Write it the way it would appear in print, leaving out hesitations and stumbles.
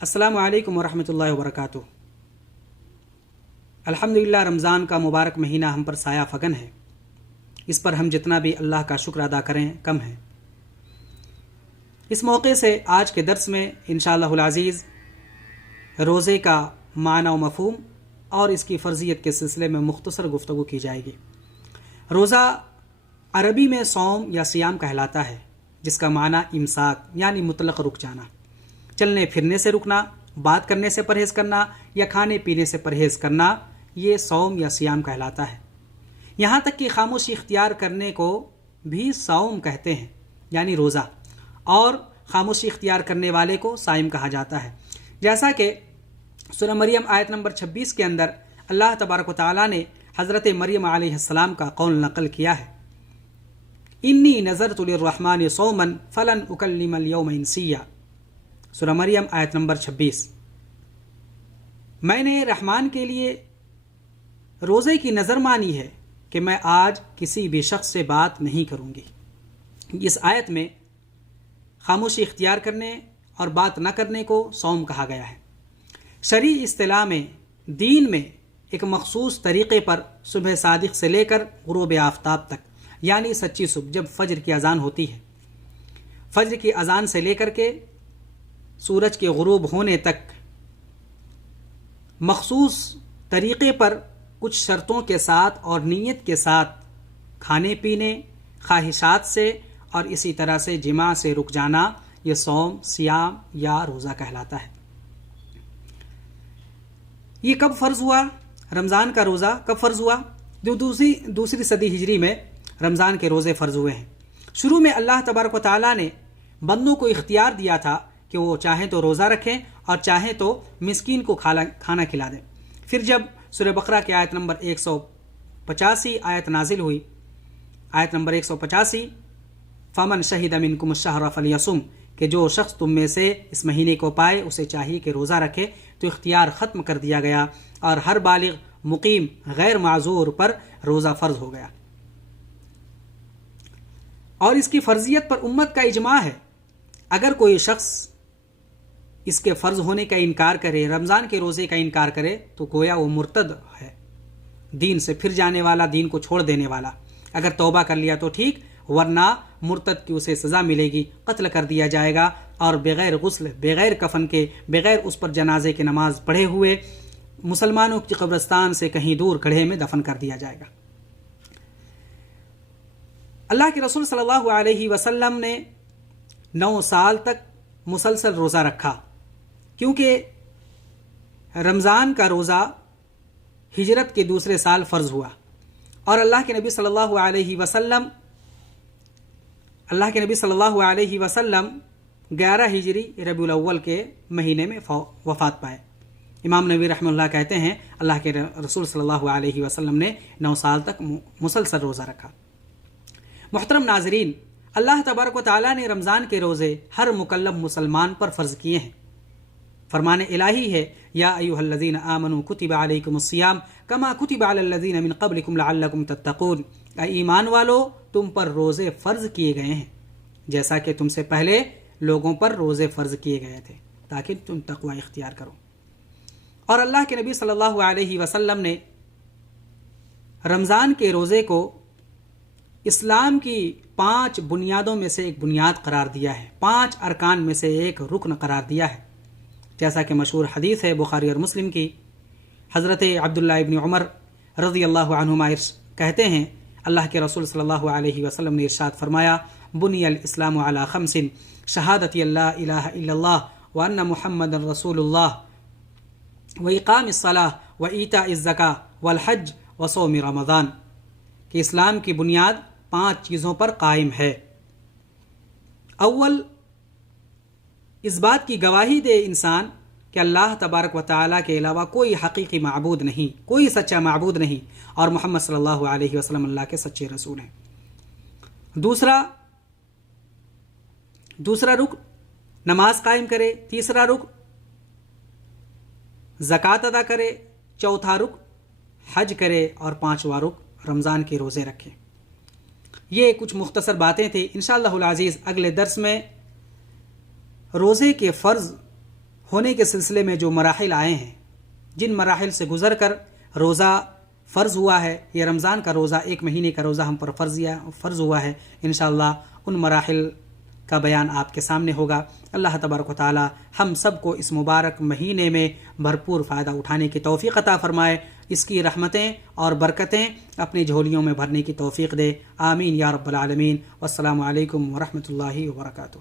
अस्सलामु अलैकुम वरहमतुल्लाहि वबरकातुह। अल्हम्दुलिल्लाह, रमज़ान का मुबारक महीना हम पर साया फ़गन है। इस पर हम जितना भी अल्लाह का शुक्र अदा करें कम है। इस मौके से आज के दर्स में इंशाअल्लाहुल अज़ीज़ रोज़े का माना व मफ़हूम और इसकी फ़र्ज़ियत के सिलसिले में मुख्तसर गुफ्तगू की जाएगी। रोज़ा अरबी में सौम या सियाम कहलाता है, जिसका माना इमसाक यानी मुतलक रुक जाना, चलने फिरने से रुकना, बात करने से परहेज़ करना या खाने पीने से परहेज़ करना, ये सौम या सियाम कहलाता है। यहाँ तक कि खामोशी इख्तियार करने को भी सौम कहते हैं, यानी रोज़ा, और खामोशी इख्तियार करने वाले को साइम कहा जाता है। जैसा कि सूरह मरियम आयत नंबर 26 के अंदर अल्लाह तबारक व तआला ने हज़रत मरियम अलैहिस्सलाम का कौल नकल किया है, इन्नी नज़रतु लिर्रहमानि सौमन फलन उकल्लिमल यौम इंसिया। सूरह मरियम आयत नंबर 26। मैंने रहमान के लिए रोज़े की नज़र मानी है कि मैं आज किसी भी शख्स से बात नहीं करूँगी। इस आयत में खामोशी इख्तियार करने और बात न करने को सौम कहा गया है। शरई इस्तिलाह में दीन में एक मखसूस तरीक़े पर सुबह सादिक से लेकर गुरूब आफ्ताब तक, यानी सच्ची सुबह, जब फ़ज्र की अज़ान होती है, फ़ज्र की अज़ान से लेकर के सूरज के गुरूब होने तक मखसूस तरीक़े पर कुछ शर्तों के साथ और नीयत के साथ खाने पीने, ख्वाहिशात से और इसी तरह से जिमा से रुक जाना, ये सौम, सियाम या रोज़ा कहलाता है। ये कब फ़र्ज़ हुआ? रमज़ान का रोज़ा कब फ़र्ज़ हुआ? जो दूसरी सदी हिजरी में रमज़ान के रोज़े फ़र्ज़ हुए हैं। शुरू में अल्लाह तबारक व तआला ने बंदों को इख्तियार दिया था कि वो चाहें तो रोज़ा रखें और चाहें तो मिस्कीन को खाना खिला दें। फिर जब सूरह बकरा की आयत नंबर 185 आयत नाजिल हुई, आयत नंबर 185, फ़मन शहीद मिनकुम अश-शहर फलियसुम, कि जो शख्स तुम में से इस महीने को पाए उसे चाहिए कि रोज़ा रखे, तो इख्तियार ख़त्म कर दिया गया और हर बालिग मुकीम गैर माजूर पर रोज़ा फ़र्ज़ हो गया। और इसकी फ़र्ज़ियत पर उम्मत का इजमा है। अगर कोई शख्स इसके फ़र्ज़ होने का इनकार करे, रमज़ान के रोज़े का इनकार करे, तो गोया वो मुर्तद है, दीन से फिर जाने वाला, दीन को छोड़ देने वाला। अगर तौबा कर लिया तो ठीक, वरना मुर्तद की उसे सज़ा मिलेगी, कत्ल कर दिया जाएगा और बग़ैर गुस्ल, बग़ैर कफन के, बग़ैर उस पर जनाजे की नमाज पढ़े हुए मुसलमानों की कब्रिस्तान से कहीं दूर गड्ढे में दफन कर दिया जाएगा। अल्लाह के रसूल सल्लल्लाहु अलैहि वसल्लम ने 9 साल तक मुसलसल रोज़ा रखा, क्योंकि रमज़ान का रोज़ा हिजरत के दूसरे साल फ़र्ज़ हुआ और अल्लाह के नबी सल्लल्लाहु अलैहि वसल्लम 11 हिजरी रबीउल अव्वल के महीने में वफ़ात पाए। इमाम नबी रहमतुल्लाह कहते हैं, अल्लाह के रसूल सल्लल्लाहु अलैहि वसल्लम ने 9 साल तक मुसलसल रोज़ा रखा। मुहतरम नाज़रीन, अल्लाह तबारक व तआला ने रमज़ान के रोज़े हर मुकल्लफ मुसलमान पर फ़र्ज़ किए हैं। फरमान इलाही है, या अय्युहल्लज़ीना आमनू कुतिबा अलैकुमुस्सियाम कमा कुतिबा अलल्लज़ीना मिन क़ब्लिकुम लअल्लकुम तत्तक़ून। ईमान वालो, तुम पर रोज़े फ़र्ज़ किए गए हैं जैसा कि तुमसे पहले लोगों पर रोज़े फ़र्ज़ किए गए थे, ताकि तुम तक़वा इख्तियार करो। और अल्लाह के नबी सल्लल्लाहु अलैहि वसल्लम ने रमज़ान के रोज़े को इस्लाम की 5 बुनियादों में से एक बुनियाद करार दिया है, 5 अरकान में से एक रुकन करार दिया है। जैसा कि मशहूर हदीस है बुखारी और मुस्लिम की, हज़रत अब्दुल्लाह इब्न उमर रज़ियल्लाहु अन्हुमा कहते हैं, अल्लाह के रसूल सल्लल्लाहु अलैहि वसल्लम ने इरशाद फरमाया, बुनियल इस्लामु अला खम्सिन शहादती अल्ला इलाहा इल्लल्लाह व अन्ना मुहम्मदन रसूलुल्लाह व इक़ामिस सलाह व ईताइज़ ज़कात वल हज व सौम रमज़ान, कि इस्लाम की बुनियाद 5 चीज़ों पर कायम है। अव्वल, इस बात की गवाही दे इंसान कि अल्लाह तबारक व तआला के अलावा कोई हकीकी माबूद नहीं, कोई सच्चा माबूद नहीं, और मोहम्मद सल्लल्लाहु अलैहि वसल्लम अल्लाह के सच्चे रसूल हैं। दूसरा रुक नमाज कायम करे। तीसरा रुक ज़कात अदा करे। चौथा रुक हज करे और 5वां रुक रमज़ान के रोज़े रखे। ये कुछ मुख्तसर बातें थी। इंशाअल्लाहुल अज़ीज़ अगले दर्स में रोज़े के फ़र्ज़ ہونے کے سلسلے میں جو مراحل آئے ہیں، جن مراحل سے گزر کر روزہ فرض ہوا ہے، یہ رمضان کا روزہ، 1 مہینے کا روزہ ہم پر فرض ہوا ہے، انشاءاللہ ان مراحل کا بیان آپ کے سامنے ہوگا۔ اللہ تبارک و تعالی ہم سب کو اس مبارک مہینے میں بھرپور فائدہ اٹھانے کی توفیق عطا فرمائے، اس کی رحمتیں اور برکتیں اپنی جھولیوں میں بھرنے کی توفیق دے، آمین یا رب العالمین۔ والسلام علیکم ورحمۃ اللہ وبرکاتہ۔